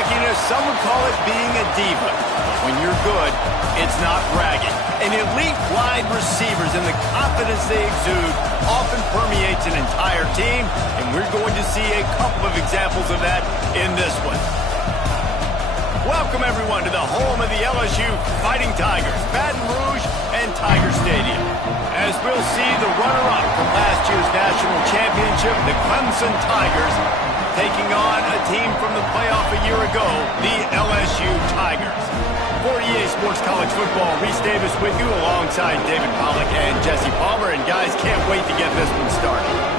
cockiness, some would call it being a diva. When you're good, it's not bragging. And elite wide receivers and the confidence they exude often permeates an entire team, and we're going to see a couple of examples of that in this one. Welcome, everyone, to the home of the LSU Fighting Tigers, Baton Rouge and Tiger Stadium. As we'll see the runner-up from last year's national championship, the Clemson Tigers, taking on a team from the playoff a year ago, the LSU Tigers. For EA Sports College Football, Reese Davis with you alongside David Pollack and Jesse Palmer. And guys, can't wait to get this one started.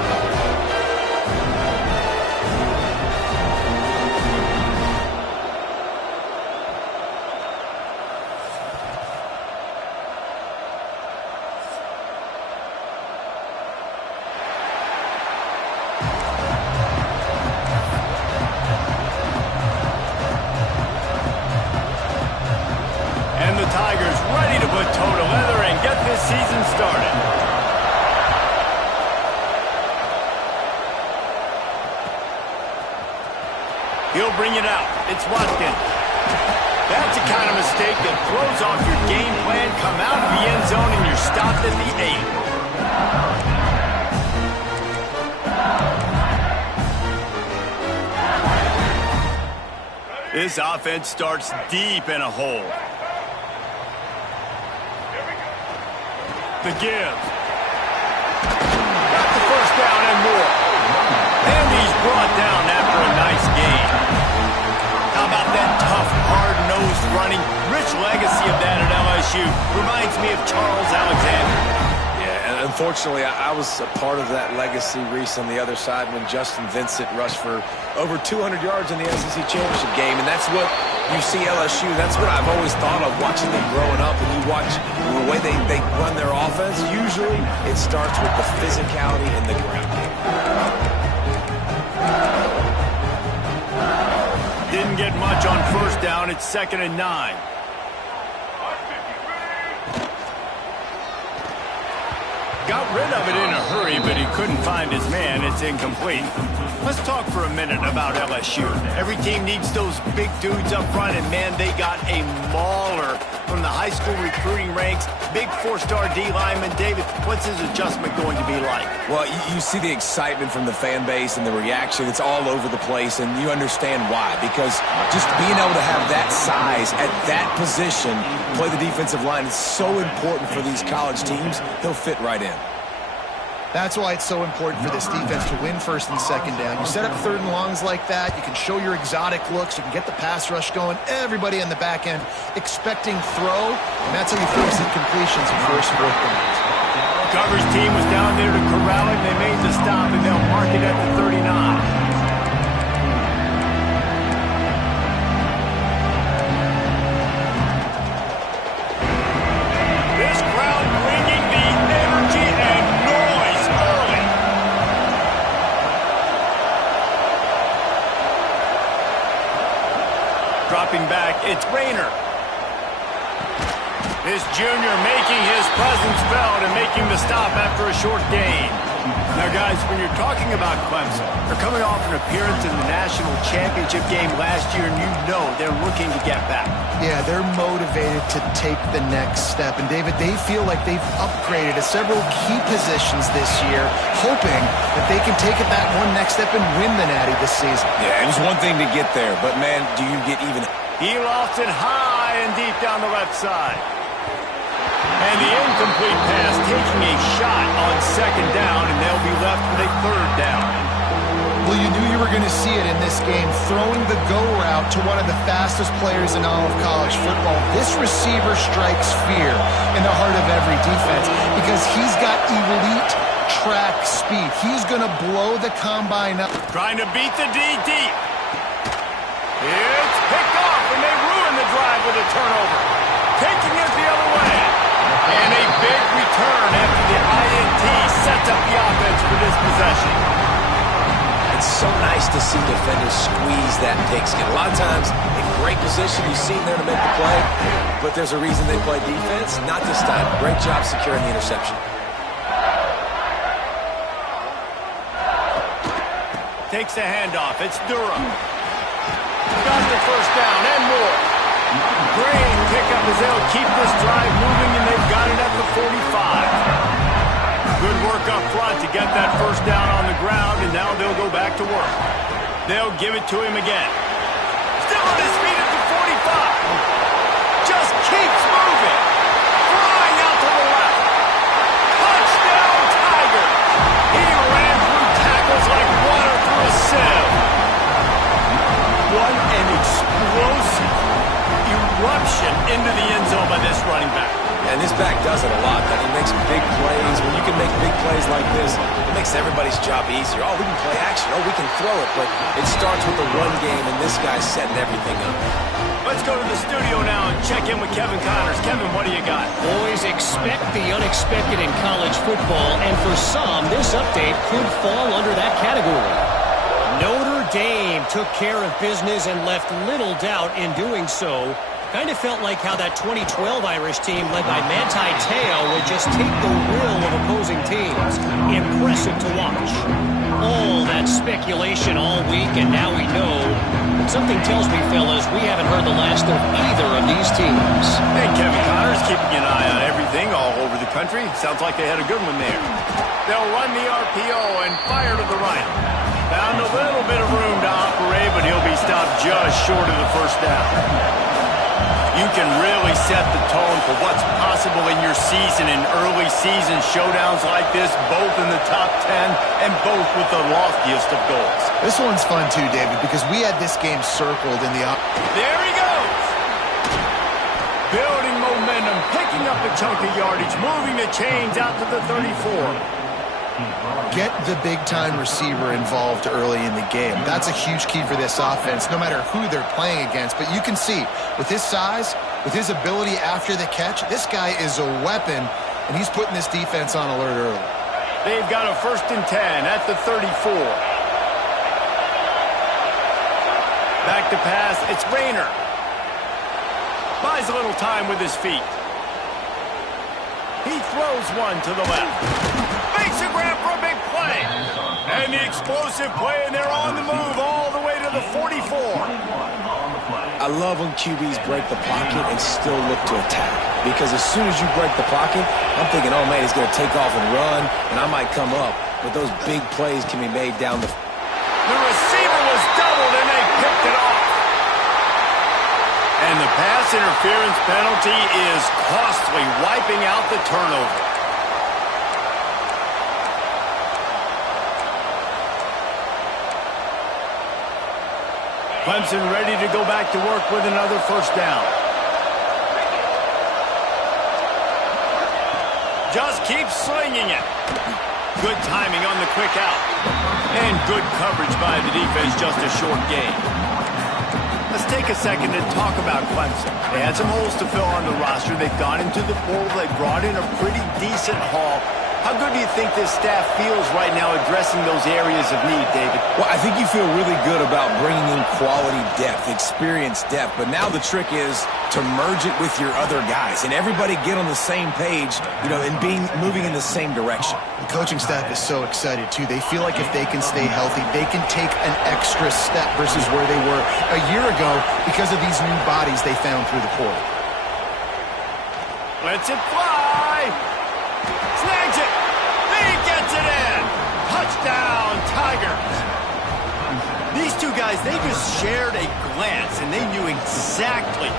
Tigers ready to put toe to leather and get this season started. He'll bring it out. It's Watkins. That's the kind of mistake that throws off your game plan. Come out of the end zone and you're stopped at the 8. This offense starts deep in a hole. The give. Got the first down and more. And he's brought down after a nice gain. How about that tough, hard-nosed running? Rich legacy of that at LSU. Reminds me of Charles Alexander. Yeah, and unfortunately, I was a part of that legacy, Reese, on the other side when Justin Vincent rushed for over 200 yards in the SEC Championship game, and that's what you see LSU. That's what I've always thought of watching them growing up. When you watch the way they run their offense, usually it starts with the physicality and the ground game. Didn't get much on first down. It's 2nd and 9. Got rid of it in a hurry, but he couldn't find his man. It's incomplete. Let's talk for a minute about LSU. Every team needs those big dudes up front, and man, they got a mauler from the high school recruiting ranks. Big 4-star D lineman. David, what's his adjustment going to be like? Well, you see the excitement from the fan base and the reaction. It's all over the place, and you understand why. Because just being able to have that size at that position, play the defensive line, is so important for these college teams. He'll fit right in. That's why it's so important for this defense to win first and second down. You set up 3rd and longs like that. You can show your exotic looks. You can get the pass rush going. Everybody on the back end expecting throw, and that's how you force incompletions and force 4th downs. Coverage team was down there to corral it. They made the stop, and they'll mark it at the 39. Dropping back, it's Rayner. This junior making his presence felt and making the stop after a short gain. Now, guys, when you're talking about Clemson, they're coming off an appearance in the national championship game last year, and you know they're looking to get back. Yeah, they're motivated to take the next step. And, David, they feel like they've upgraded to several key positions this year, hoping that they can take it that one next step and win the Natty this season. Yeah, it was one thing to get there, but, man, do you get even... He lost it high and deep down the left side. And the incomplete pass taking a shot on 2nd down, and they'll be left with a 3rd down. Well, you knew you were going to see it in this game, throwing the go route to one of the fastest players in all of college football. This receiver strikes fear in the heart of every defense because he's got elite track speed. He's going to blow the combine up. Trying to beat the D deep. It's picked off, and they ruin the drive with a turnover. Taking it the other way. And a big return after the INT sets up the offense for this possession. It's so nice to see defenders squeeze that pigskin. A lot of times, in great position, you see them there to make the play, but there's a reason they play defense. Not this time. Great job securing the interception. Takes the handoff. It's Durham. Got the first down and more. Great pickup as they'll keep this drive moving, and they've got it at the 45. Good work up front to get that first down on the ground, and now they'll go back to work. They'll give it to him again. Still on his feet at the 45. Just keeps moving. Flying out to the left. Touchdown, Tiger. He ran through tackles like water through a sieve. What an explosive eruption into the end zone by this running back. And this back does it a lot. He makes big plays. When you can make big plays like this, it makes everybody's job easier. Oh, we can play action. Oh, we can throw it. But it starts with the run game, and this guy's setting everything up. Let's go to the studio now and check in with Kevin Connors. Kevin, what do you got? Boys, expect the unexpected in college football, and for some, this update could fall under that category. Notre Dame took care of business and left little doubt in doing so. Kind of felt like how that 2012 Irish team led by Manti Te'o would just take the will of opposing teams. Impressive to watch. All that speculation all week, and now we know. But something tells me, fellas, we haven't heard the last of either of these teams. And Kevin Connors keeping an eye on everything all over the country. Sounds like they had a good one there. They'll run the RPO and fire to the right. Found a little bit of room to operate, but he'll be stopped just short of the first down. You can really set the tone for what's possible in your season in early season showdowns like this, both in the top 10 and both with the loftiest of goals. This one's fun too, David, because we had this game circled in the... There he goes! Building momentum, picking up a chunk of yardage, moving the chains out to the 34. Get the big-time receiver involved early in the game. That's a huge key for this offense, no matter who they're playing against. But you can see, with his size, with his ability after the catch, this guy is a weapon, and he's putting this defense on alert early. They've got a 1st and 10 at the 34. Back to pass, it's Rayner. Buys a little time with his feet. He throws one to the left. Makes a grab for a big play. And the explosive play, and they're on the move all the way to the 44. I love when QBs break the pocket and still look to attack. Because as soon as you break the pocket, I'm thinking, oh, man, he's going to take off and run, and I might come up. But those big plays can be made down the... The receiver was doubled, and they picked it off. And the pass interference penalty is costly, wiping out the turnover. Clemson ready to go back to work with another first down. Just keep slinging it. Good timing on the quick out. And good coverage by the defense, just a short gain. Let's take a second to talk about Clemson. They had some holes to fill on the roster. They've gone into the portal. They brought in a pretty decent haul. How good do you think this staff feels right now addressing those areas of need, David? Well, I think you feel really good about bringing in quality depth, experience depth. But now the trick is to merge it with your other guys and everybody get on the same page, and moving in the same direction. The coaching staff is so excited, too. They feel like if they can stay healthy, they can take an extra step versus where they were a year ago because of these new bodies they found through the portal. Lets it fly. Snags it. He gets it in. Touchdown, Tigers. These two guys, they just shared a glance, and they knew exactly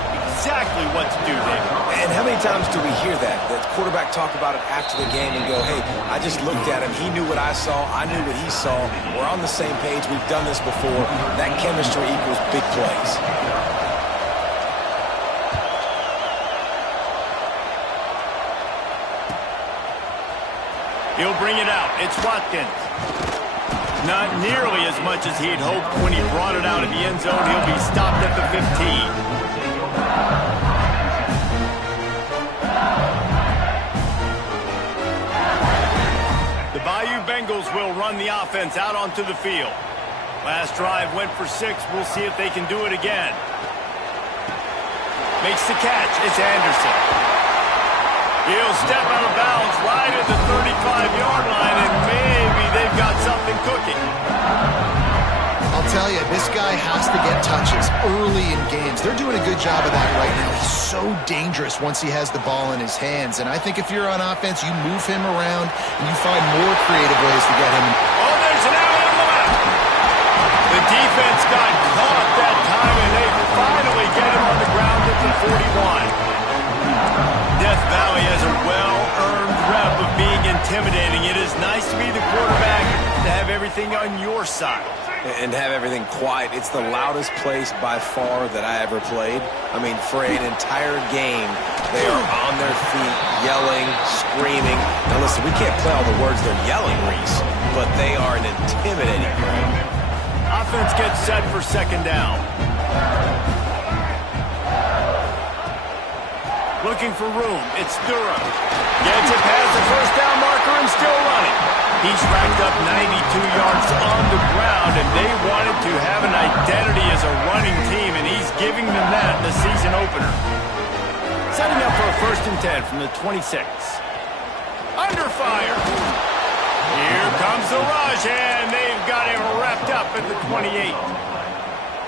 what to do there. And how many times do we hear that? The quarterback talk about it after the game and go, hey, I just looked at him. He knew what I saw. I knew what he saw. We're on the same page. We've done this before. That chemistry equals big plays. He'll bring it out. It's Watkins. Not nearly as much as he'd hoped when he brought it out of the end zone. He'll be stopped at the 15. The Bayou Bengals will run the offense out onto the field. Last drive went for 6. We'll see if they can do it again. Makes the catch. It's Anderson. He'll step out of bounds right at the 35-yard line, and maybe they've got something cooking. I'll I'll tell you, this guy has to get touches early in games. They're doing a good job of that right now. He's so dangerous once he has the ball in his hands. And I think if you're on offense, you move him around and you find more creative ways to get him. Oh, there's an alley on the left. The defense got caught that time, and they finally get him on the ground at the 41. Death Valley has a well-earned rep of being intimidating. It is nice to be the quarterback, to have everything on your side. And have everything quiet. It's the loudest place by far that I ever played. I mean, for an entire game, they are on their feet, yelling, screaming. Now listen, we can't play all the words they're yelling, Reese, but they are an intimidating crowd. Offense gets set for second down. Looking for room. It's Durham. Gets it past the first down marker and still running. He's racked up 92 yards on the ground, and they wanted to have an identity as a running team, and he's giving them that in the season opener. Setting up for a 1st and 10 from the 26. Under fire. Here comes the rush, and they've got him wrapped up at the 28.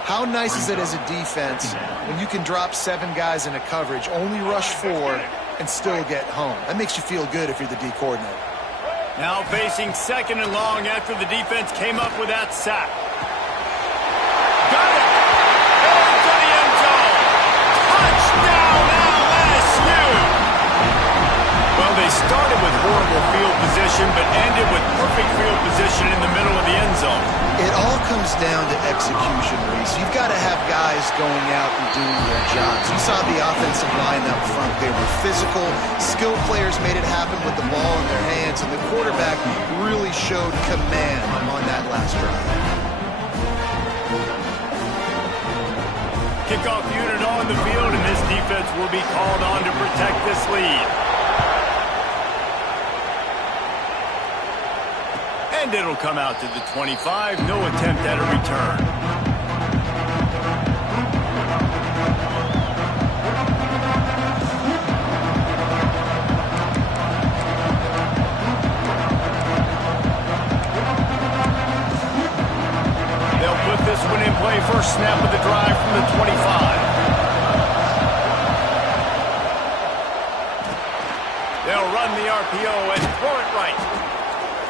How nice is it as a defense when you can drop 7 guys in a coverage, only rush 4, and still get home? That makes you feel good if you're the D coordinator. Now facing 2nd and long after the defense came up with that sack. Got it! Into the end zone! Touchdown LSU! Well, they started with horrible field position, but ended with perfect field position in the middle of the end zone. It all comes down to execution, Reese. You've got to have guys going out and doing their jobs. You saw the offensive line up front. They were physical. Skilled players made it happen with the ball in their hands, and the quarterback really showed command on that last drive. Kickoff unit on the field, and this defense will be called on to protect this lead. And it'll come out to the 25. No attempt at a return. They'll put this one in play. First snap of the drive from the 25. They'll run the RPO and throw it right.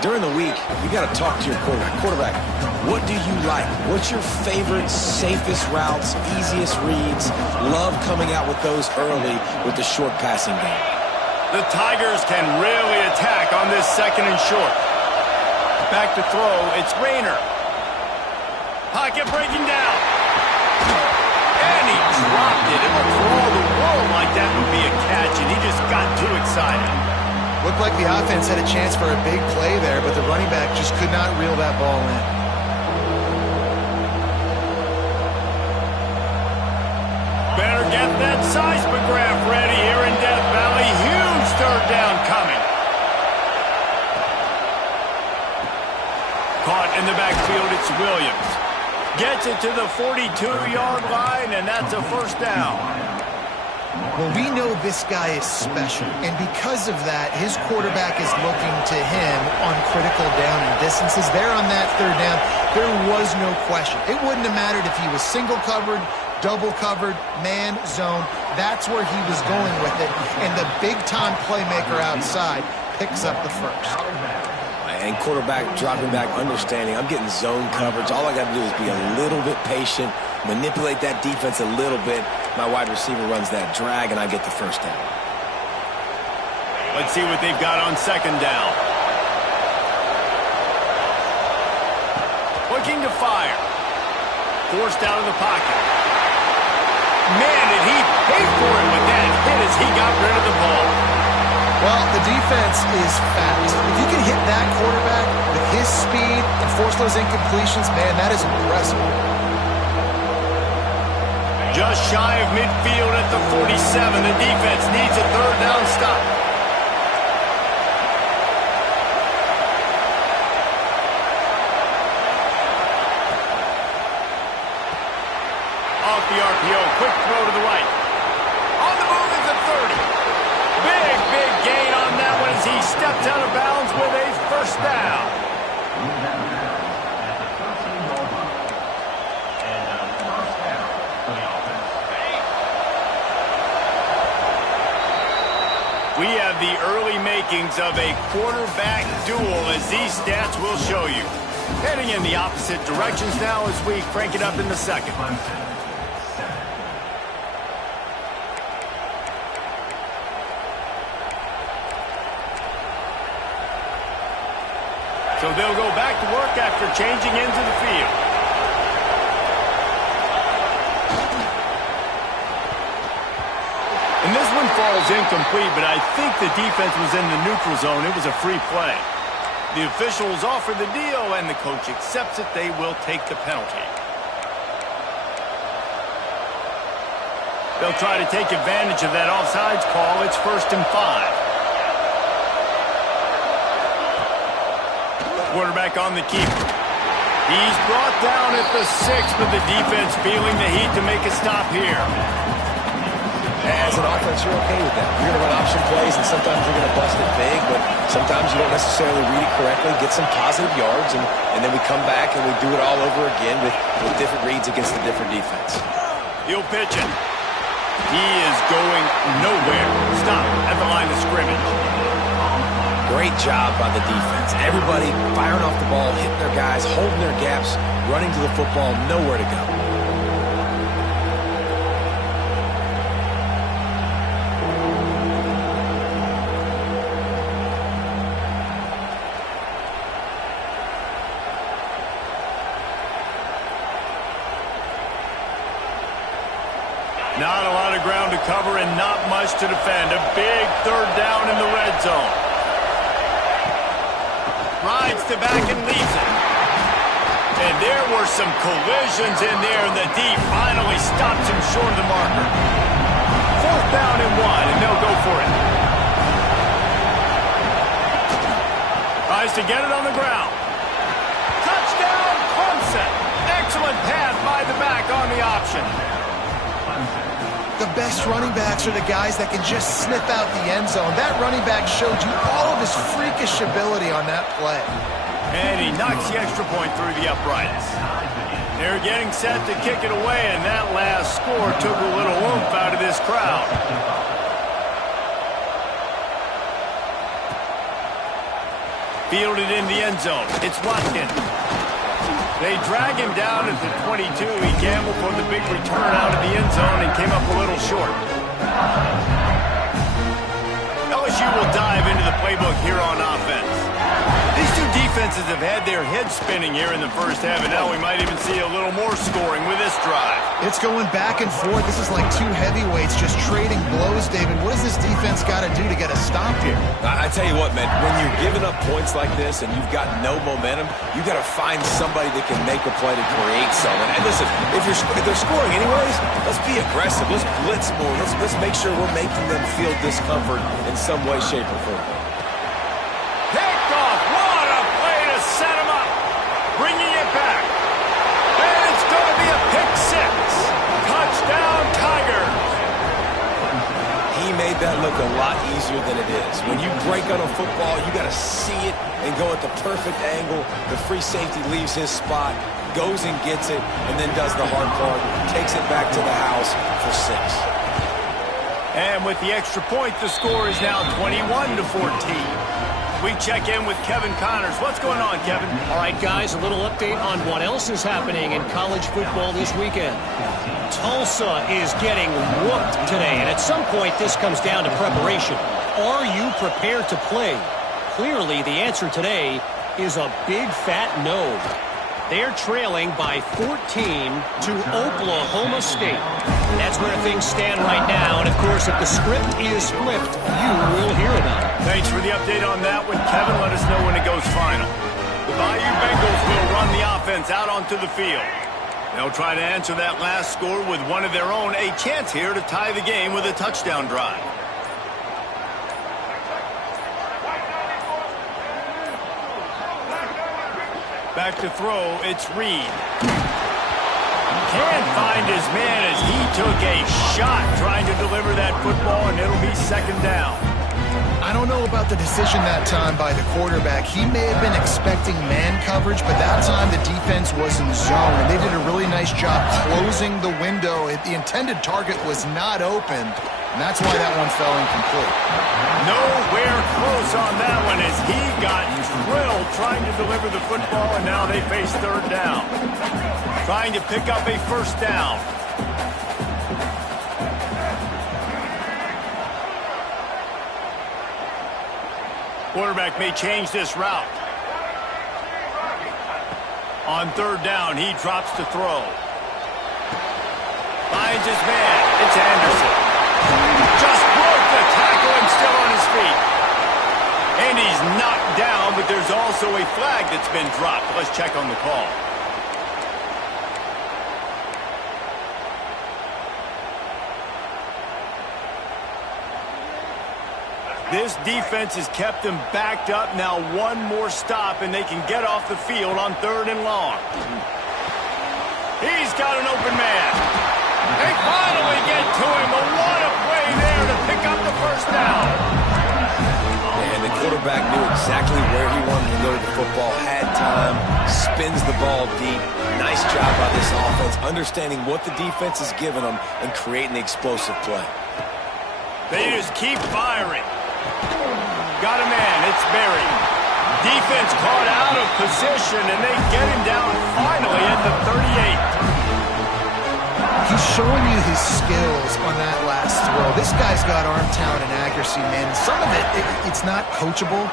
During the week, you got to talk to your quarterback. Quarterback, what do you like? What's your favorite, safest routes, easiest reads? Love coming out with those early with the short passing game. The Tigers can really attack on this 2nd and short. Back to throw, it's Rayner. Pocket breaking down. And he dropped it. For all the world like that would be a catch, and he just got too excited. Looked like the offense had a chance for a big play there, but the running back just could not reel that ball in. Better get that seismograph ready here in Death Valley. Huge 3rd down coming. Caught in the backfield, it's Williams. Gets it to the 42-yard line, and that's a 1st down. Well, we know this guy is special, and because of that, his quarterback is looking to him on critical down and distances. There on that 3rd down, there was no question. It wouldn't have mattered if he was single covered, double covered, man, zone. That's where he was going with it, and the big-time playmaker outside picks up the 1st. And quarterback dropping back, understanding I'm getting zone coverage. All I got to do is be a little bit patient, manipulate that defense a little bit. My wide receiver runs that drag, and I get the 1st down. Let's see what they've got on 2nd down. Looking to fire. Forced out of the pocket. Man, did he pay for it with that hit as he got rid of the ball. Well, the defense is fast. If you can hit that quarterback with his speed and force those incompletions, man, that is impressive. Just shy of midfield at the 47. The defense needs a 3rd down stop. Off the RPO, quick throw to the right. On the move is the 30. Big gain on that one as he stepped out of bounds with a 1st down. We have the early makings of a quarterback duel, as these stats will show you. Heading in the opposite directions now as we crank it up in the second. So they'll go back to work after changing into the field. And this one falls incomplete, but I think the defense was in the neutral zone. It was a free play. The officials offer the deal, and the coach accepts it. They will take the penalty. They'll try to take advantage of that offsides call. It's 1st and 5. Quarterback on the keeper. He's brought down at the 6, but the defense feeling the heat to make a stop here. As an offense, you're okay with that. You're going to run option plays, and sometimes you're going to bust it big, but sometimes you don't necessarily read it correctly, get some positive yards, and then we come back and we do it all over again with different reads against a different defense. He'll pitch it. He is going nowhere. Stop at the line of scrimmage. Great job by the defense. Everybody firing off the ball, hitting their guys, holding their gaps, running to the football, nowhere to go. Not a lot of ground to cover and not much to defend. A big 3rd down in the red zone. Rides to back and leaves it. And there were some collisions in there, and the D finally stops him short of the marker. 4th down and 1, and they'll go for it. Tries to get it on the ground. Touchdown, Clemson. Excellent pass by the back on the option. The best running backs are the guys that can just sniff out the end zone. That running back showed you all of his freakish ability on that play. And he knocks the extra point through the uprights. They're getting set to kick it away, and that last score took a little oomph out of this crowd. Fielded in the end zone. It's Watkins. They drag him down at the 22. He gambled for the big return out of the end zone and came up a little short. LSU will dive into the playbook here on offense. These two defenses have had their heads spinning here in the first half, and now we might even see a little more scoring with this drive. It's going back and forth. This is like two heavyweights just trading blows, David. What does this defense got to do to get a stop here? I tell you what, man, when you're giving up points like this and you've got no momentum, you got to find somebody that can make a play to create something. And listen, if they're scoring anyways, let's be aggressive. Let's blitz more. Let's make sure we're making them feel discomfort in some way, shape, or form. Pickoff! What a play to set him up! Bringing it back. And it's going to be a pick 6. Touchdown, Tigers! He made that look a lot easier than it is. When you break on a football, you got to see it and go at the perfect angle. The free safety leaves his spot, goes and gets it, and then does the hard part, takes it back to the house for 6. And with the extra point, the score is now 21-14. We check in with Kevin Connors. What's going on, Kevin? All right, guys, a little update on what else is happening in college football this weekend. Tulsa is getting whooped today, and at some point this comes down to preparation. Are you prepared to play? Clearly, the answer today is a big fat no. They're trailing by 14 to Oklahoma State. That's where things stand right now, and of course, if the script is flipped, you will hear about it. Thanks for the update on that one, Kevin. Let us know when it goes final. The Bayou Bengals will run the offense out onto the field. They'll try to answer that last score with one of their own, a chance here to tie the game with a touchdown drive. Back to throw, it's Reed. Can't find his man as he took a shot trying to deliver that football, and it'll be 2nd down. I don't know about the decision that time by the quarterback. He may have been expecting man coverage, but that time the defense was in zone, and they did a really nice job closing the window. The intended target was not open, and that's why that one fell incomplete. Nowhere close on that one as he got drilled trying to deliver the football, and now they face third down. Trying to pick up a first down. Quarterback may change this route. On third down, he drops to throw. Finds his man. It's Anderson. Just broke the tackle and still on his feet. And he's knocked down, but there's also a flag that's been dropped. Let's check on the call. This defense has kept them backed up. Now one more stop, and they can get off the field on third and long. He's got an open man. They finally get to him. But what a play there to pick up the first down. And the quarterback knew exactly where he wanted to go to the football, had time, spins the ball deep. Nice job by this offense, understanding what the defense has given them and creating the explosive play. They just keep firing. Got a man. It's Berry. Defense caught out of position, and they get him down finally at the 38. He's showing you his skills on that last throw. This guy's got arm talent and accuracy, man. Some of it's not coachable.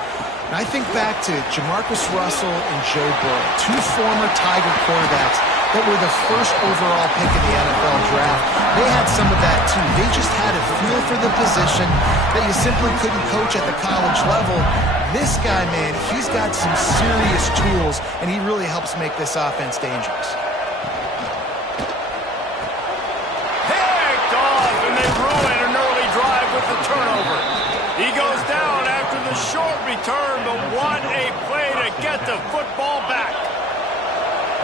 And I think back to Jamarcus Russell and Joe Burrow, two former Tiger quarterbacks that were the first overall pick in the NFL draft. They had some of that too. They just had a feel for the position that you simply couldn't coach at the college level. This guy, man, he's got some serious tools, and he really helps make this offense dangerous. Picked off, and they ruin an early drive with the turnover. He goes down after the short return, but what a play to get the football back.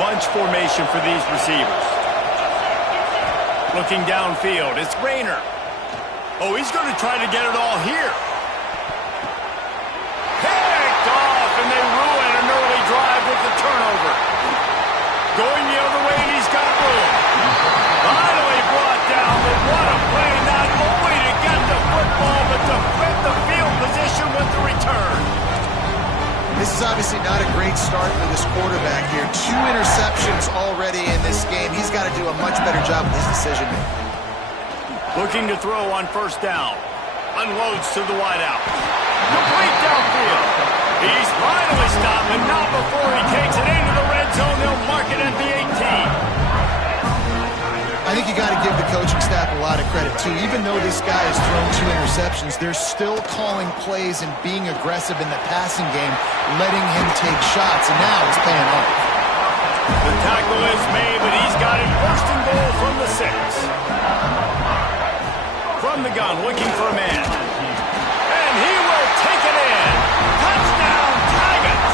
Bunch formation for these receivers. Looking downfield, it's Rayner. Oh, he's going to try to get it all here. Picked off, and they ruin an early drive with the turnover. Going the other way, and he's got room. Finally brought down, but what a play, not only to get the football, but to flip the field position with the return. This is obviously not a great start for this quarterback here. 2 interceptions already in this game. He's got to do a much better job with his decision-making. Looking to throw on first down. Unloads to the wideout. Complete downfield. He's finally stopped, but not before he takes it into the red zone. They'll mark it at the 18. I think you got to give the coaching staff a lot of credit, too. Even though this guy has thrown 2 interceptions, they're still calling plays and being aggressive in the passing game, letting him take shots, and now it's paying off. The tackle is made, but he's got it first and goal from the 6. From the gun, looking for a man. And he will take it in. Touchdown, Tigers!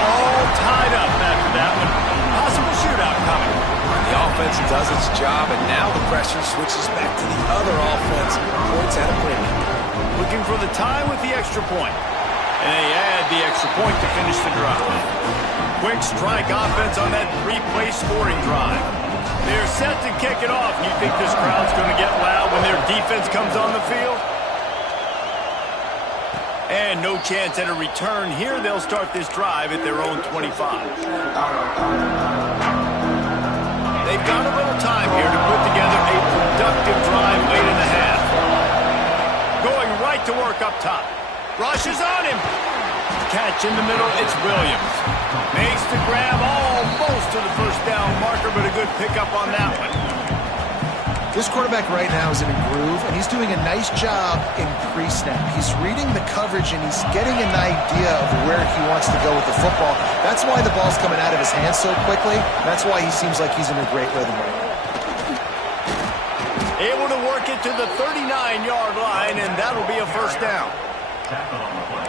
All tied up after that one. Possible shootout coming. The offense does its job, and now the pressure switches back to the other offense. Points at a premium. Looking for the tie with the extra point. And they add the extra point to finish the drive. Quick strike offense on that 3-play scoring drive. They're set to kick it off. You think this crowd's going to get loud when their defense comes on the field? And no chance at a return here. They'll start this drive at their own 25. They've got a little time here to put together a productive drive late in the half. Going right to work up top. Rushes on him. Catch in the middle, it's Williams. Makes the grab almost to the first down marker, but a good pickup on that one. This quarterback right now is in a groove, and he's doing a nice job in pre-snap. He's reading the coverage, and he's getting an idea of where he wants to go with the football. That's why the ball's coming out of his hands so quickly. That's why he seems like he's in a great rhythm right now. Able to work it to the 39-yard line, and that'll be a first down.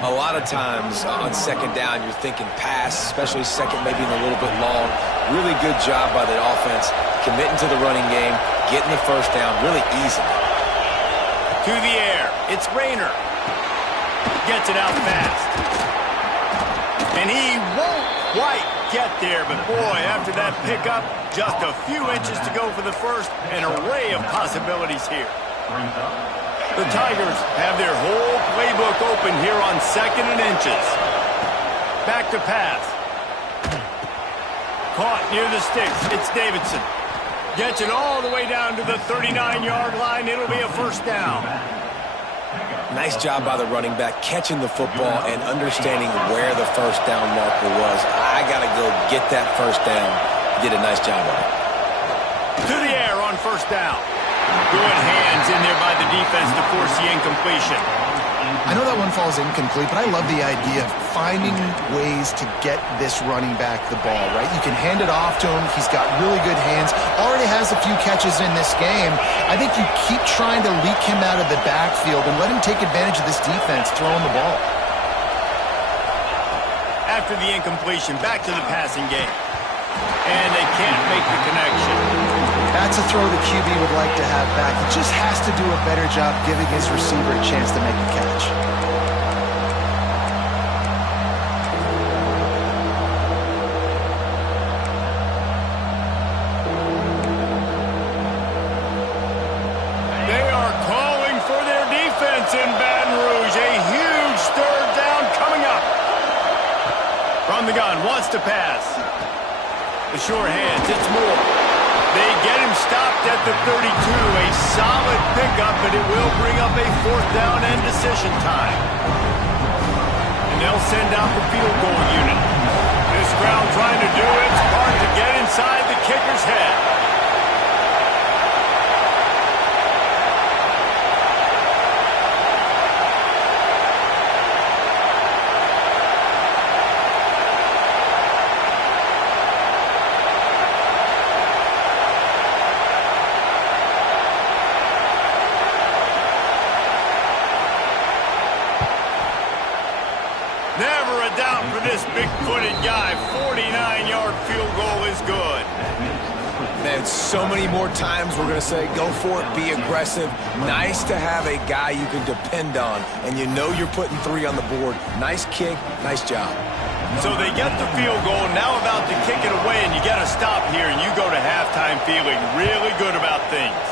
A lot of times on second down, you're thinking pass, especially second, maybe a little bit long. Really good job by the offense, committing to the running game, getting the first down really easily. To the air. It's Rayner. Gets it out fast. And he won't quite get there, but boy, after that pickup, just a few inches to go for the first. An array of possibilities here. The Tigers have their whole playbook open here on 2nd and inches. Back to pass. Caught near the sticks. It's Davidson. Gets it all the way down to the 39-yard line. It'll be a first down. Nice job by the running back catching the football and understanding where the first down marker was. I got to go get that first down. Did a nice job on it. To the air on first down. Good hands in there by the defense to force the incompletion. I know that one falls incomplete, but I love the idea of finding ways to get this running back the ball, right? You can hand it off to him. He's got really good hands. Already has a few catches in this game. I think you keep trying to leak him out of the backfield and let him take advantage of this defense throwing the ball. After the incompletion, back to the passing game. And they can't make the connection. That's a throw the QB would like to have back. He just has to do a better job giving his receiver a chance to make the catch. They are calling for their defense in Baton Rouge. A huge third down coming up. From the gun, wants to pass. The sure hands, it's Moore. They get him stopped at the 32. A solid pickup, but it will bring up a fourth down and decision time. And they'll send out the field goal unit. This crowd trying to do its part to get inside the kicker's head. Never a doubt for this big-footed guy. 49-yard field goal is good. Man, so many more times we're going to say, go for it, be aggressive. Nice to have a guy you can depend on, and you know you're putting 3 on the board. Nice kick, nice job. So they get the field goal, now about to kick it away, and you got to stop here, and you go to halftime feeling really good about things.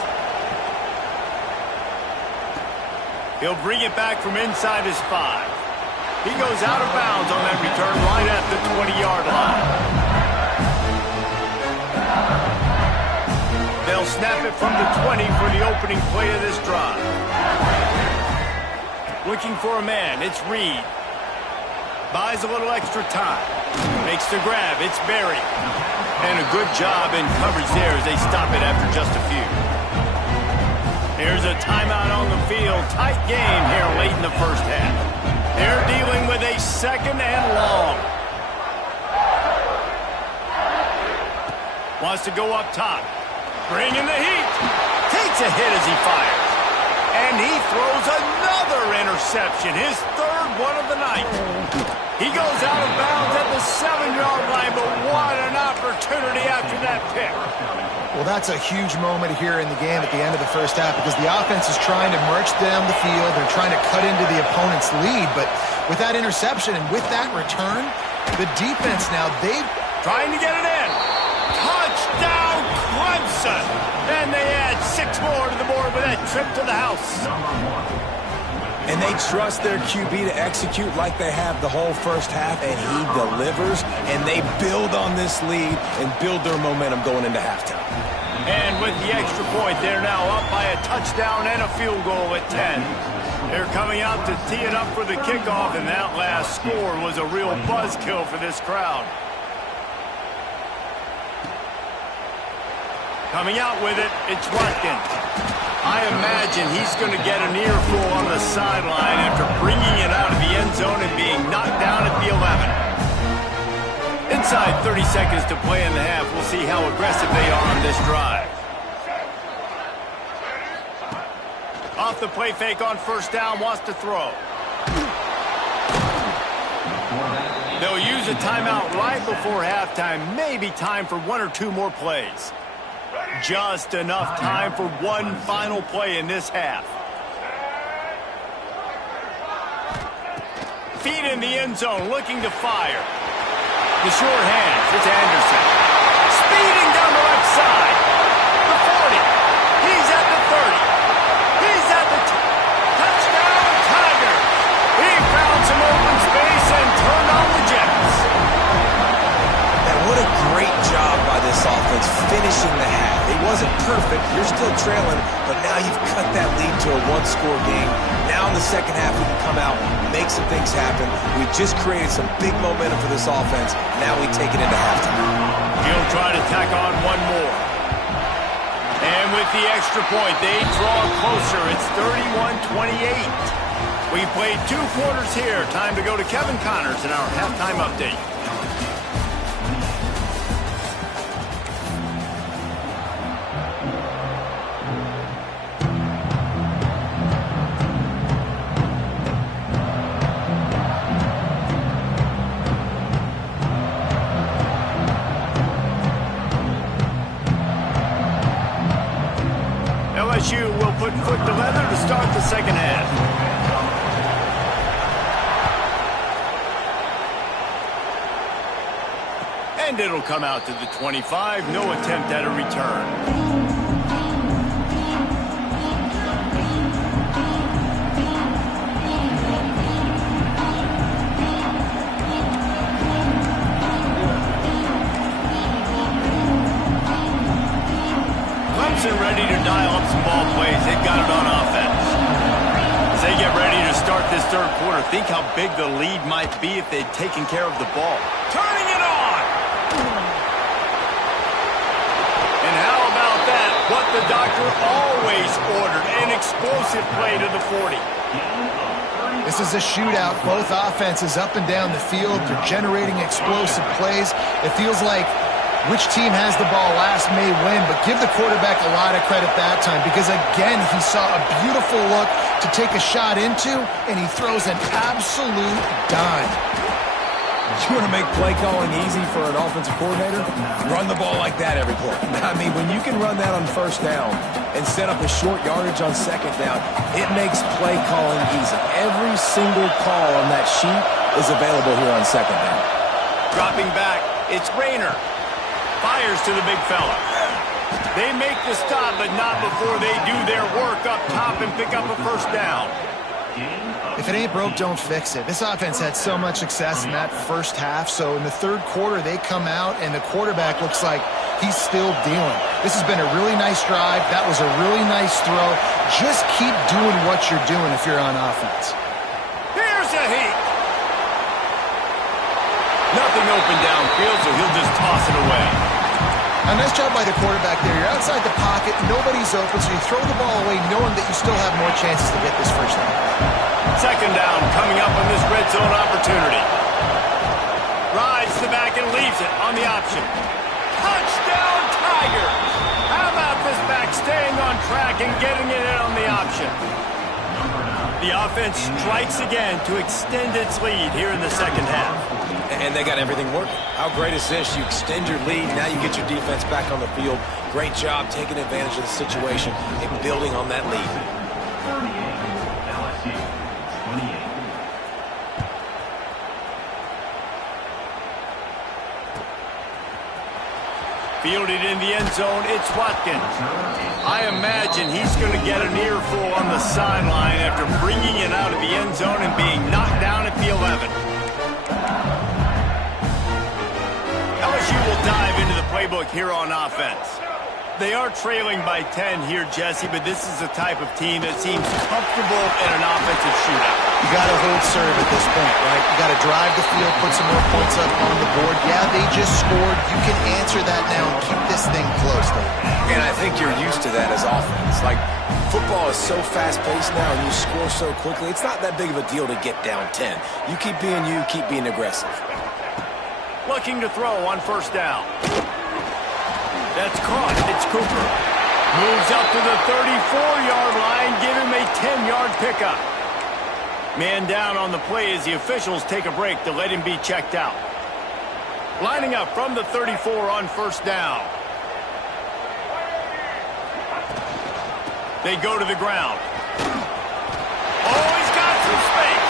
He'll bring it back from inside his 5. He goes out of bounds on that return right at the 20-yard line. They'll snap it from the 20 for the opening play of this drive. Looking for a man, it's Reed. Buys a little extra time. Makes the grab, it's Berry. And a good job in coverage there as they stop it after just a few. Here's a timeout on the field. Tight game here late in the first half. They're dealing with a 2nd and long. Wants to go up top. Bringing the heat. Takes a hit as he fires. And he throws another interception. His 3rd one of the night. He goes out of bounds at the 7-yard line, but what an opportunity after that pick. Well, that's a huge moment here in the game at the end of the first half because the offense is trying to march down the field. They're trying to cut into the opponent's lead, but with that interception and with that return, the defense now, they've trying to get it in. Touchdown, Clemson! And they add 6 more to the board with that trip to the house. And they trust their QB to execute like they have the whole first half, and he delivers, and they build on this lead and build their momentum going into halftime. And with the extra point, they're now up by a touchdown and a field goal at 10. They're coming out to tee it up for the kickoff, and that last score was a real buzzkill for this crowd. Coming out with it, it's Watkins. I imagine he's going to get an earful on the sideline after bringing it out of the end zone and being knocked down at the 11. Inside 30 seconds to play in the half. We'll see how aggressive they are on this drive. Off the play fake on first down, wants to throw. They'll use a timeout right before halftime. Maybe time for 1 or 2 more plays. Just enough time for one final play in this half. Feet in the end zone, looking to fire. The short hands, it's Anderson. Speeding down the left side. The 40. He's at the 30. He's at the touchdown, Tigers. He found some open space and turned on the Jets. Man, what a great job by this offense finishing the half. It wasn't perfect. You're still trailing, but now you've cut that lead to a one-score game. Now in the second half, we can come out, make some things happen. We just created some big momentum for this offense. Now we take it into halftime. He'll try to tack on one more. And with the extra point, they draw closer. It's 31-28. We played 2 quarters here. Time to go to Kevin Connors in our halftime update. LSU will put foot to leather to start the second half. And it'll come out to the 25. No attempt at a return. Clemson ready to dial up some ball plays. They've got it on offense. As they get ready to start this third quarter, think how big the lead might be if they'd taken care of the ball. Turning it on! And how about that? What the doctor always ordered, an explosive play to the 40. This is a shootout. Both offenses up and down the field. They're generating explosive plays. It feels like which team has the ball last may win, but give the quarterback a lot of credit that time because, again, he saw a beautiful look to take a shot into, and he throws an absolute dime. You want to make play calling easy for an offensive coordinator? Run the ball like that every play. I mean, when you can run that on first down and set up a short yardage on second down, it makes play calling easy. Every single call on that sheet is available here on second down. Dropping back, it's Rayner. Fires to the big fella. They make the stop, but not before they do their work up top and pick up a first down. If it ain't broke, don't fix it. This offense had so much success in that first half, so in the third quarter, they come out, and the quarterback looks like he's still dealing. This has been a really nice drive. That was a really nice throw. Just keep doing what you're doing if you're on offense. Here's a heat. Nothing open downfield, so he'll just toss it away. A nice job by the quarterback there. You're outside the pocket, nobody's open, so you throw the ball away knowing that you still have more chances to get this first down. Second down coming up on this red zone opportunity. Rides to the back and leaves it on the option. Touchdown, Tigers! How about this back staying on track and getting it in on the option? The offense strikes again to extend its lead here in the second half. And they got everything working. How great is this? You extend your lead, now you get your defense back on the field. Great job taking advantage of the situation and building on that lead. Fielded in the end zone, it's Watkins. I imagine he's going to get an earful on the sideline after bringing it out of the end zone and being knocked down at the 11. LSU will dive into the playbook here on offense. They are trailing by 10 here, Jesse, but this is the type of team that seems comfortable in an offensive shootout. You got to hold serve at this point, right? You got to drive the field, put some more points up on the board. Yeah, they just scored. You can answer that now and keep this thing close, though. And I think you're used to that as offense. Like, football is so fast-paced now and you score so quickly, it's not that big of a deal to get down 10. You keep being you, keep being aggressive. Looking to throw on first down. That's caught. It's Cooper. Moves up to the 34-yard line. Give him a 10-yard pickup. Man down on the play as the officials take a break to let him be checked out. Lining up from the 34 on first down. They go to the ground. Oh, he's got some space.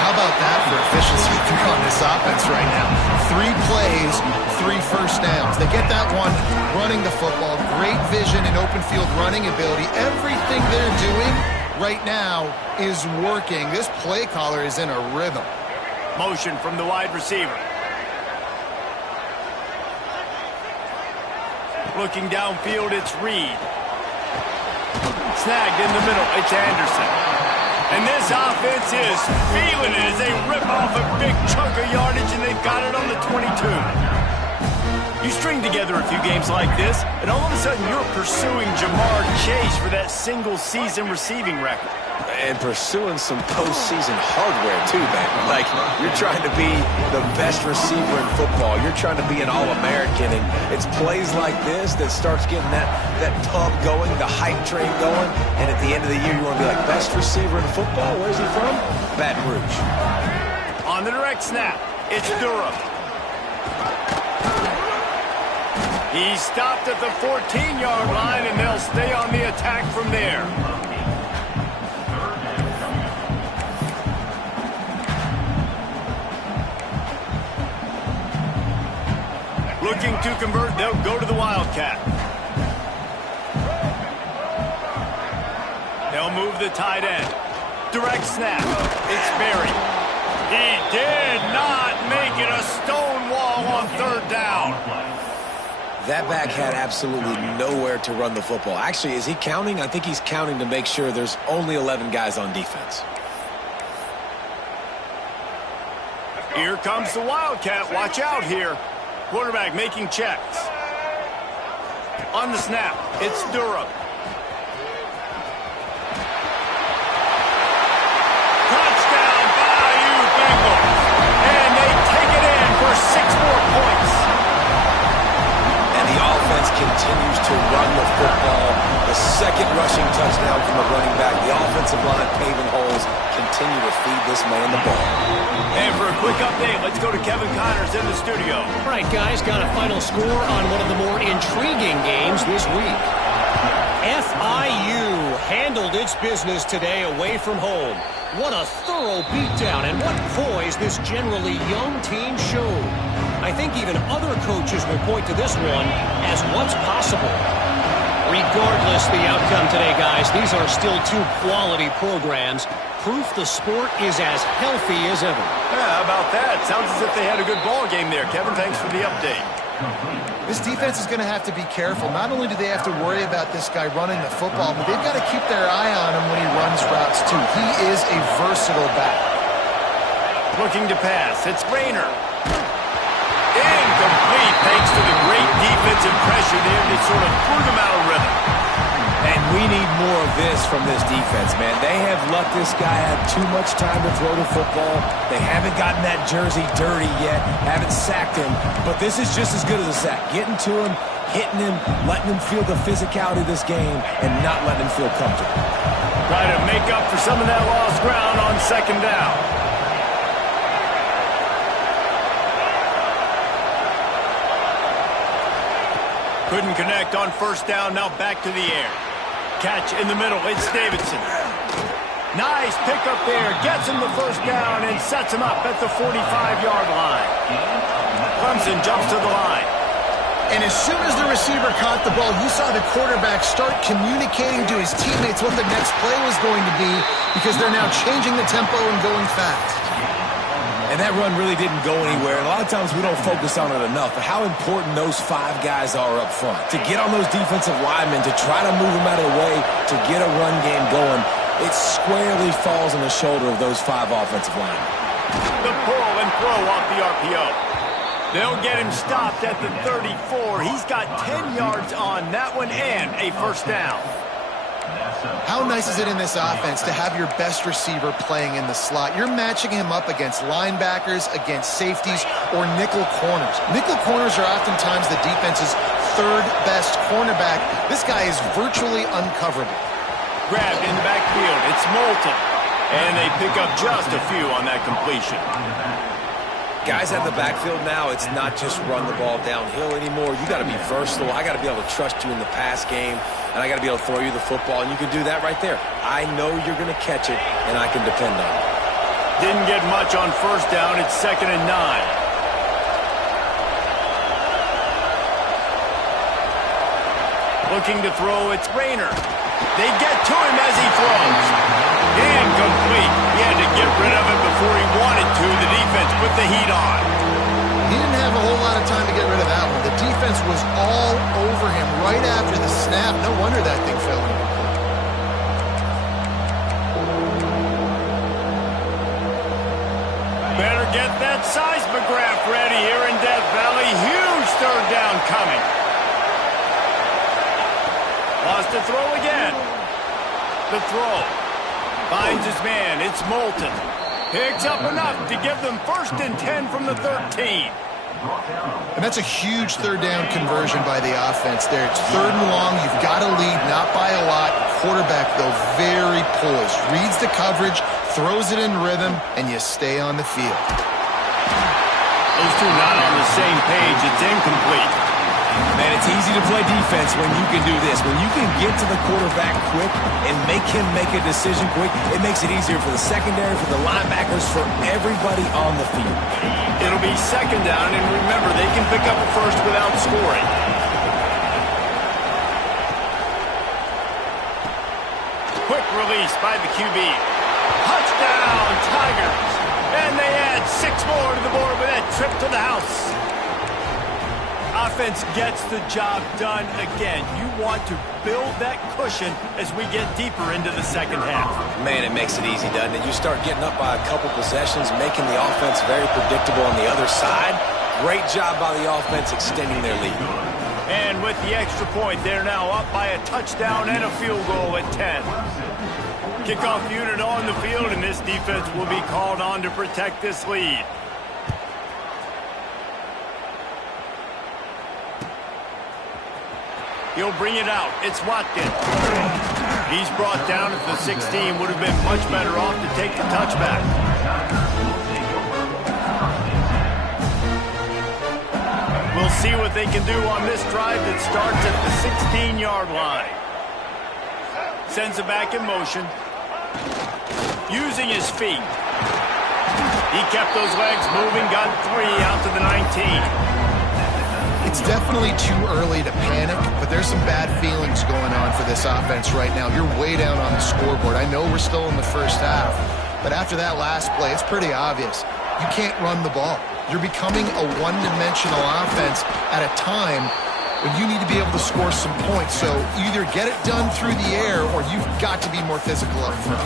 How about that for efficiency on this offense right now? 3 plays, 3 first downs. They get that one running the football. Great vision and open field running ability. Everything they're doing right now is working. This play caller is in a rhythm. Motion from the wide receiver. Looking downfield, it's Reed. Snagged in the middle, it's Anderson. And this offense is feeling it as they rip off a big chunk of yardage, and they've got it on the 22. You string together a few games like this, and all of a sudden you're pursuing Jamar Chase for that single-season receiving record. And pursuing some postseason hardware, too, man. Like, you're trying to be the best receiver in football. You're trying to be an All-American, and it's plays like this that starts getting that pump going, the hype train going, and at the end of the year, you want to be like, best receiver in football? Where's he from? Baton Rouge. On the direct snap, it's Durham. He's stopped at the 14-yard line, and they'll stay on the attack from there. Looking to convert, they'll go to the Wildcat. They'll move the tight end. Direct snap. It's Berry. He did not make it a stone wall on 3rd down. That back had absolutely nowhere to run the football. Actually, is he counting? I think he's counting to make sure there's only 11 guys on defense. Here comes the Wildcat. Watch out here. Quarterback making checks. On the snap, it's Durham. Touchdown, Bayou Bengals. And they take it in for 6 more points. And the offense continues to run the football. The second rushing touchdown from the running back. The offensive line paving holes. Continue to feed this man the ball. And for a quick update, let's go to Kevin Connors in the studio. All right, guys, got a final score on one of the more intriguing games this week. FIU handled its business today away from home. What a thorough beatdown, and what poise this generally young team showed. I think even other coaches will point to this one as what's possible. Regardless the outcome today, guys, these are still 2 quality programs. Proof the sport is as healthy as ever. Yeah, how about that? Sounds as if they had a good ball game there. Kevin, thanks for the update. This defense is going to have to be careful. Not only do they have to worry about this guy running the football, but they've got to keep their eye on him when he runs routes, too. He is a versatile back. Looking to pass. It's Rayner. Incomplete thanks to the great defensive pressure there that sort of threw them out of rhythm. And we need more of this from this defense, man. They have let this guy have too much time to throw the football. They haven't gotten that jersey dirty yet, haven't sacked him. But this is just as good as a sack. Getting to him, hitting him, letting him feel the physicality of this game, and not letting him feel comfortable. Try to make up for some of that lost ground on 2nd down. Couldn't connect on 1st down, now back to the air. Catch in the middle, it's Davidson. Nice pickup there, gets him the 1st down and sets him up at the 45-yard line. Clemson jumps to the line. And as soon as the receiver caught the ball, you saw the quarterback start communicating to his teammates what the next play was going to be because they're now changing the tempo and going fast. And that run really didn't go anywhere. And a lot of times we don't focus on it enough. But how important those 5 guys are up front. To get on those defensive linemen, to try to move them out of the way, to get a run game going, it squarely falls on the shoulder of those 5 offensive linemen. The pull and throw off the RPO. They'll get him stopped at the 34. He's got 10 yards on that one and a 1st down. How nice is it in this offense to have your best receiver playing in the slot? You're matching him up against linebackers, against safeties, or nickel corners. Nickel corners are oftentimes the defense's 3rd best cornerback. This guy is virtually uncoverable. Grabbed in the backfield. It's Moulton. And they pick up just a few on that completion. Guys at the backfield now, it's not just run the ball downhill anymore. You got to be versatile. I got to be able to trust you in the pass game, and I got to be able to throw you the football, and you can do that right there. I know you're going to catch it, and I can depend on it. Didn't get much on first down. It's 2nd and 9. Looking to throw, it's Rayner. They get to him as he throws. Incomplete. He had to get rid of it before he wanted to. The defense put the heat on. He didn't have a whole lot of time to get rid of that one. The defense was all over him right after the snap. No wonder that thing fell incomplete. Better get that seismograph ready here in Death Valley. Huge 3rd down coming. Lost the throw again. The throw. Finds his man. It's Moulton. Picks up enough to give them 1st and 10 from the 13. And that's a huge 3rd down conversion by the offense there. It's 3rd and long. You've got to lead, not by a lot. Quarterback, though, very poised. Reads the coverage, throws it in rhythm, and you stay on the field. Those two not on the same page. It's incomplete. Man, it's easy to play defense when you can do this. When you can get to the quarterback quick and make him make a decision quick, it makes it easier for the secondary, for the linebackers, for everybody on the field. It'll be 2nd down, and remember, they can pick up a first without scoring. Quick release by the QB. Touchdown, Tigers! And they add 6 more to the board with that trip to the house. Offense gets the job done again. You want to build that cushion as we get deeper into the 2nd half. Man, it makes it easy, doesn't it? You start getting up by a couple possessions, making the offense very predictable on the other side. Great job by the offense extending their lead. And with the extra point, they're now up by a touchdown and a field goal at 10. Kickoff unit on the field, and this defense will be called on to protect this lead. He'll bring it out. It's Watkins. He's brought down at the 16. Would have been much better off to take the touchback. We'll see what they can do on this drive that starts at the 16-yard line. Sends it back in motion. Using his feet. He kept those legs moving, got 3 out to the 19. It's definitely too early to panic, but there's some bad feelings going on for this offense right now. You're way down on the scoreboard. I know we're still in the 1st half, but after that last play, it's pretty obvious. You can't run the ball. You're becoming a one-dimensional offense at a time when you need to be able to score some points. So either get it done through the air or you've got to be more physical up front.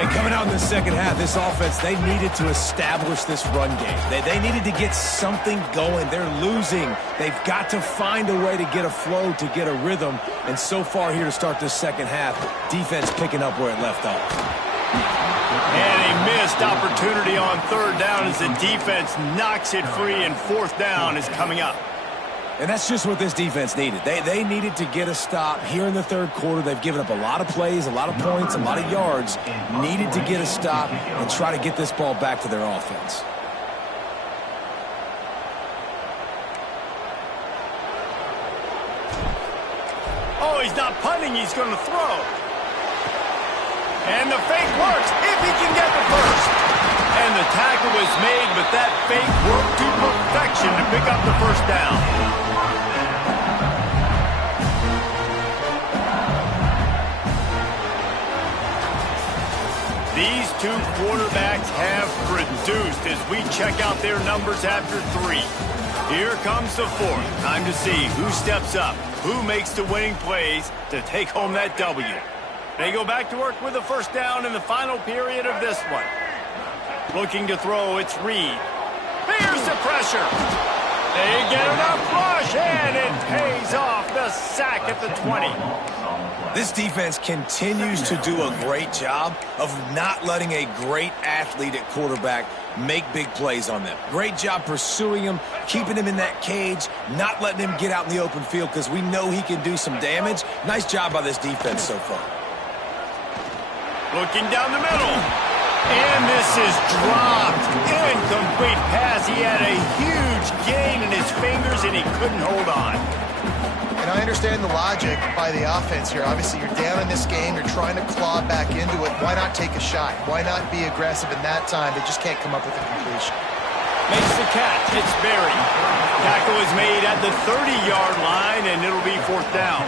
And coming out in the 2nd half, this offense, they needed to establish this run game. They needed to get something going. They're losing. They've got to find a way to get a flow, to get a rhythm. And so far here to start this 2nd half, defense picking up where it left off. And a missed opportunity on 3rd down as the defense knocks it free, and 4th down is coming up. And that's just what this defense needed. They needed to get a stop here in the 3rd quarter. They've given up a lot of plays, a lot of points, a lot of yards. Needed to get a stop and try to get this ball back to their offense. Oh, he's not punting. He's going to throw. And the fake works if he can get the first. And the tackle was made, but that fake worked to perfection to pick up the 1st down. These two quarterbacks have produced as we check out their numbers after 3. Here comes the 4th. Time to see who steps up, who makes the winning plays to take home that W. They go back to work with the 1st down in the final period of this one. Looking to throw, it's Reed. Here's the pressure. They get enough rush, and it pays off the sack at the 20. This defense continues to do a great job of not letting a great athlete at quarterback make big plays on them. Great job pursuing him, keeping him in that cage, not letting him get out in the open field because we know he can do some damage. Nice job by this defense so far. Looking down the middle. And this is dropped. Incomplete pass. He had a huge gain in his fingers, and he couldn't hold on. And I understand the logic by the offense here. Obviously, you're down in this game. You're trying to claw back into it. Why not take a shot? Why not be aggressive in that time? They just can't come up with a completion. Makes the catch. It's buried. Tackle is made at the 30-yard line, and it'll be 4th down.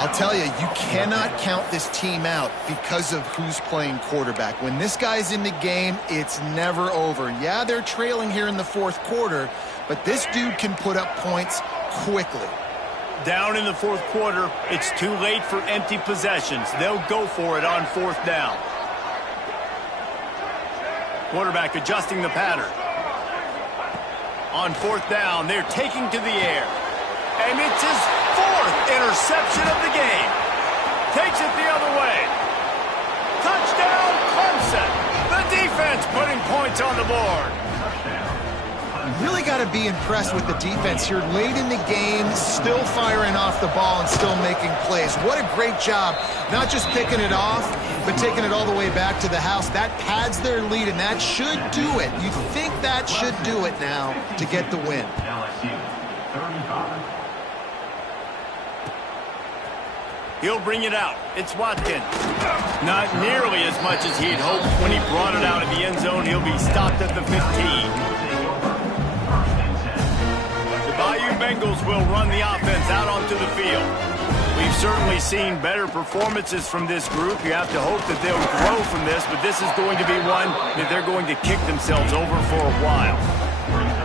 I'll tell you, you cannot count this team out because of who's playing quarterback. When this guy's in the game, it's never over. Yeah, they're trailing here in the 4th quarter, but this dude can put up points quickly. Down in the 4th quarter, it's too late for empty possessions. They'll go for it on 4th down. Quarterback adjusting the pattern. On 4th down, they're taking to the air. And it's his 4th interception of the game. Takes it the other way. Touchdown, Clemson. The defense putting points on the board. Really got to be impressed with the defense here. Late in the game, still firing off the ball and still making plays. What a great job. Not just picking it off, but taking it all the way back to the house. That pads their lead, and that should do it. You think that should do it now to get the win. He'll bring it out. It's Watkins. Not nearly as much as he'd hoped when he brought it out of the end zone. He'll be stopped at the 15. Bayou Bengals will run the offense out onto the field. We've certainly seen better performances from this group. You have to hope that they'll grow from this, but this is going to be one that they're going to kick themselves over for a while.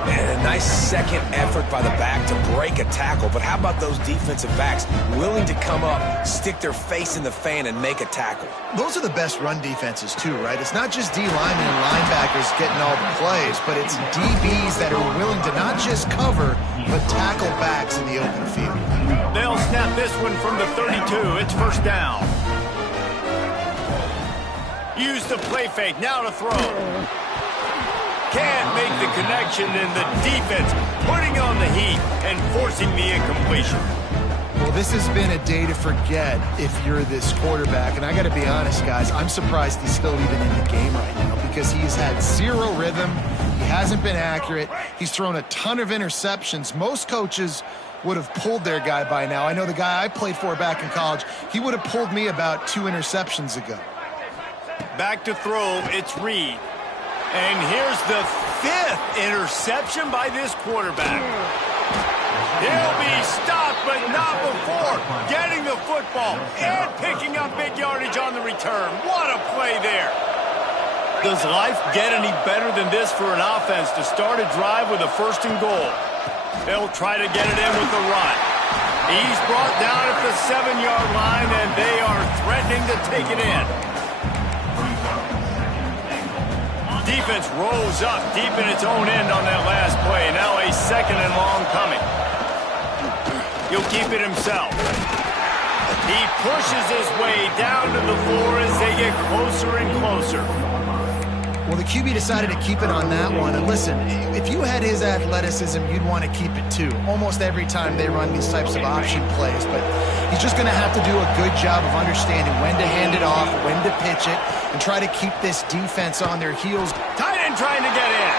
And a nice second effort by the back to break a tackle. But how about those defensive backs willing to come up, stick their face in the fan, and make a tackle? Those are the best run defenses, too, right? It's not just D linemen and linebackers getting all the plays, but it's DBs that are willing to not just cover, but tackle backs in the open field. They'll snap this one from the 32. It's 1st down. Use the play fake. Now to throw. Can't make the connection, and the defense putting on the heat and forcing the incompletion. Well, this has been a day to forget if you're this quarterback. And I got to be honest, guys, I'm surprised he's still even in the game right now because he's had zero rhythm. He hasn't been accurate. He's thrown a ton of interceptions. Most coaches would have pulled their guy by now. I know the guy I played for back in college, he would have pulled me about 2 interceptions ago. Back to throw, it's Reed. And here's the 5th interception by this quarterback. He'll be stopped, but not before getting the football and picking up big yardage on the return. What a play there. Does life get any better than this for an offense to start a drive with a 1st and goal? They'll try to get it in with the run. He's brought down at the 7-yard line, and they are threatening to take it in. Defense rolls up deep in its own end on that last play. Now a 2nd and long coming. He'll keep it himself. He pushes his way down to the floor as they get closer and closer. Well, the QB decided to keep it on that one. And listen, if you had his athleticism, you'd want to keep it too. Almost every time they run these types of option plays. But he's just going to have to do a good job of understanding when to hand it off, when to pitch it, and try to keep this defense on their heels. Tight end trying to get in.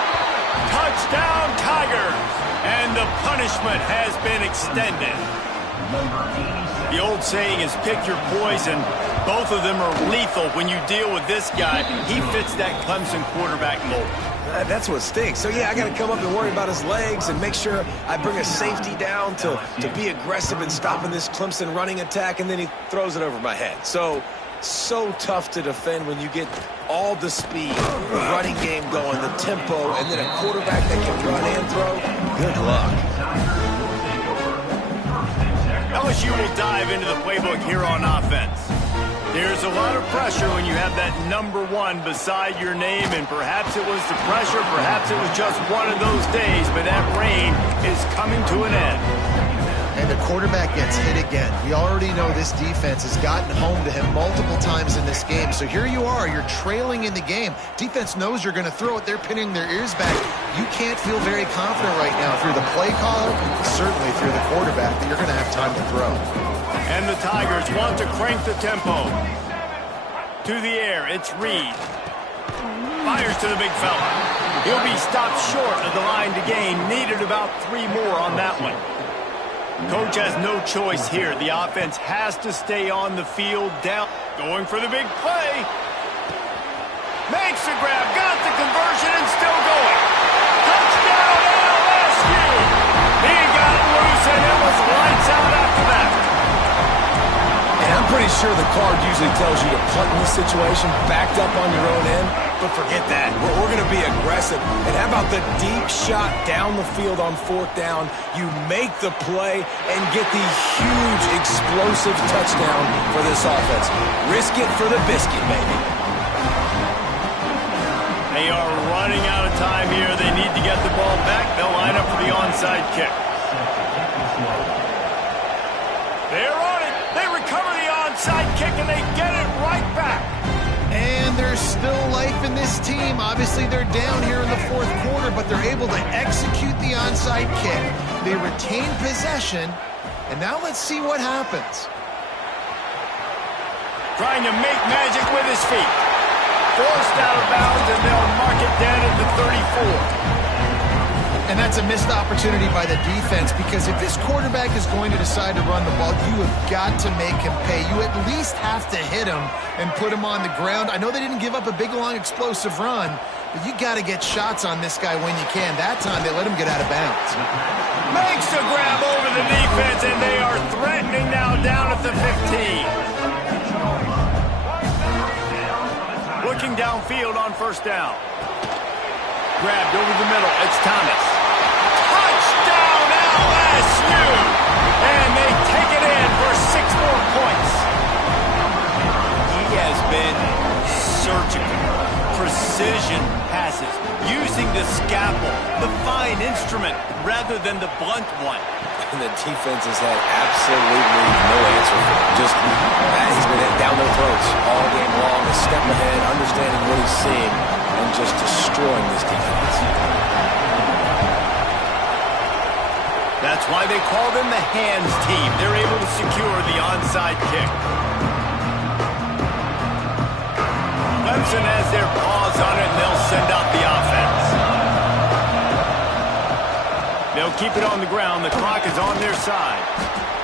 Touchdown, Tigers. And the punishment has been extended. The old saying is pick your poison. Both of them are lethal when you deal with this guy. He fits that Clemson quarterback mold. That's what stinks. So, yeah, I got to come up and worry about his legs and make sure I bring a safety down to be aggressive in stopping this Clemson running attack, and then he throws it over my head. So tough to defend when you get all the speed, the running game going, the tempo, and then a quarterback that can run and throw. Good luck. LSU will dive into the playbook here on offense. There's a lot of pressure when you have that number 1 beside your name, and perhaps it was the pressure, perhaps it was just one of those days, but that rain is coming to an end. And the quarterback gets hit again. We already know this defense has gotten home to him multiple times in this game. So here you are, you're trailing in the game. Defense knows you're going to throw it. They're pinning their ears back. You can't feel very confident right now through the play caller, certainly through the quarterback, that you're going to have time to throw. And the Tigers want to crank the tempo. To the air, it's Reed. Fires to the big fella. He'll be stopped short of the line to gain. Needed about 3 more on that one. Coach has no choice here. The offense has to stay on the field down. Going for the big play. Makes the grab, got the conversion, and still going. Touchdown, LSU! He got loose, and it was lights out after that. And I'm pretty sure the card usually tells you to punt in this situation, backed up on your own end. But forget that. We're going to be aggressive. And how about the deep shot down the field on 4th down? You make the play and get the huge explosive touchdown for this offense. Risk it for the biscuit, baby. They are running out of time here. They need to get the ball back. They'll line up for the onside kick. They're on it. They recover the onside kick, and they get it right back. And there's still life in this team. Obviously, they're down here in the 4th quarter, but they're able to execute the onside kick. They retain possession, and now let's see what happens. Trying to make magic with his feet. Forced out of bounds, and they'll mark it down at the 34. And that's a missed opportunity by the defense, because if this quarterback is going to decide to run the ball, you have got to make him pay. You at least have to hit him and put him on the ground. I know they didn't give up a big, long, explosive run, but you got to get shots on this guy when you can. That time, they let him get out of bounds. Makes a grab over the defense, and they are threatening now down at the 15. Looking downfield on 1st down. Grabbed over the middle. It's Thomas. Touchdown, LSU! And they take it in for 6 more points. He has been surgical. Precision passes. Using the scalpel, the fine instrument, rather than the blunt one. And the defense has had absolutely no answer for it. Just, he's been down their throats all game long, a step ahead, understanding what he's seeing, and just destroying this defense. That's why they call them the hands team. They're able to secure the onside kick. Clemson has their paws on it, and they'll send out the offense. They'll keep it on the ground. The clock is on their side.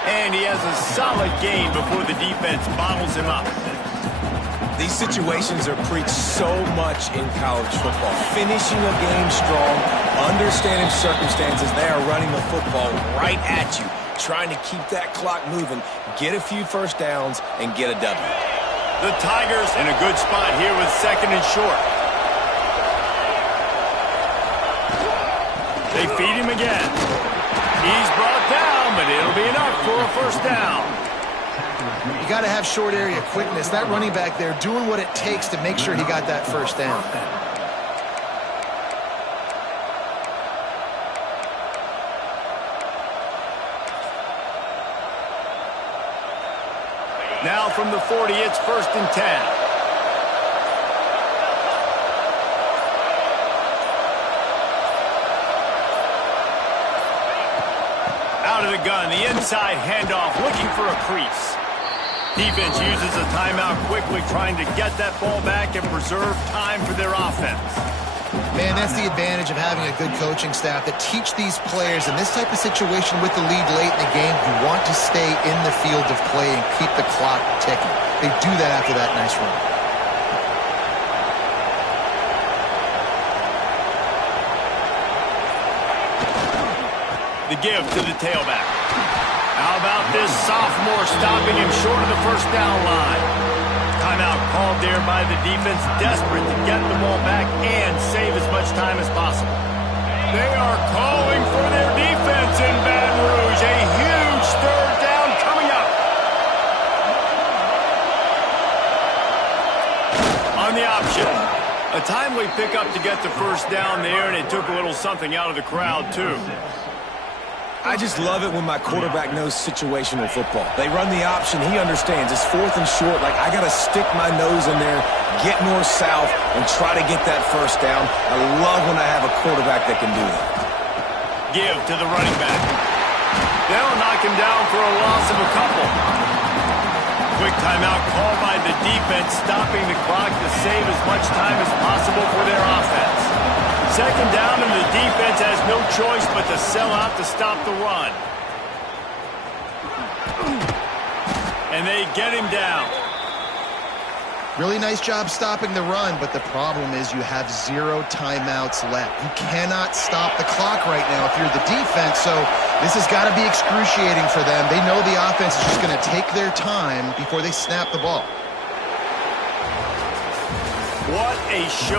And he has a solid gain before the defense bottles him up. These situations are preached so much in college football. Finishing a game strong, understanding circumstances. They are running the football right at you, trying to keep that clock moving, get a few 1st downs, and get a W. The Tigers in a good spot here with 2nd and short. They feed him again. He's brought down, but it'll be enough for a 1st down. You got to have short area quickness. That running back there doing what it takes to make sure he got that 1st down. Now from the 40, it's 1st and 10. Out of the gun, the inside handoff, looking for a crease. Defense uses a timeout quickly, trying to get that ball back and preserve time for their offense. Man, that's the advantage of having a good coaching staff that teach these players in this type of situation with the lead late in the game. You want to stay in the field of play and keep the clock ticking. They do that after that nice run. The give to the tailback. How about this sophomore stopping him short of the 1st down line? Timeout called there by the defense, desperate to get the ball back and save as much time as possible. They are calling for their defense in Baton Rouge. A huge 3rd down coming up. On the option. A timely pickup to get the 1st down there, and it took a little something out of the crowd, too. I just love it when my quarterback knows situational football. They run the option. He understands. It's 4th and short. Like, I got to stick my nose in there, get north-south, and try to get that 1st down. I love when I have a quarterback that can do that. Give to the running back. They'll knock him down for a loss of a couple. Quick timeout called by the defense, stopping the clock to save as much time as possible for their offense. 2nd down, and the defense has no choice but to sell out to stop the run. And they get him down. Really nice job stopping the run, but the problem is you have 0 timeouts left. You cannot stop the clock right now if you're the defense, so this has got to be excruciating for them. They know the offense is just going to take their time before they snap the ball. What a show.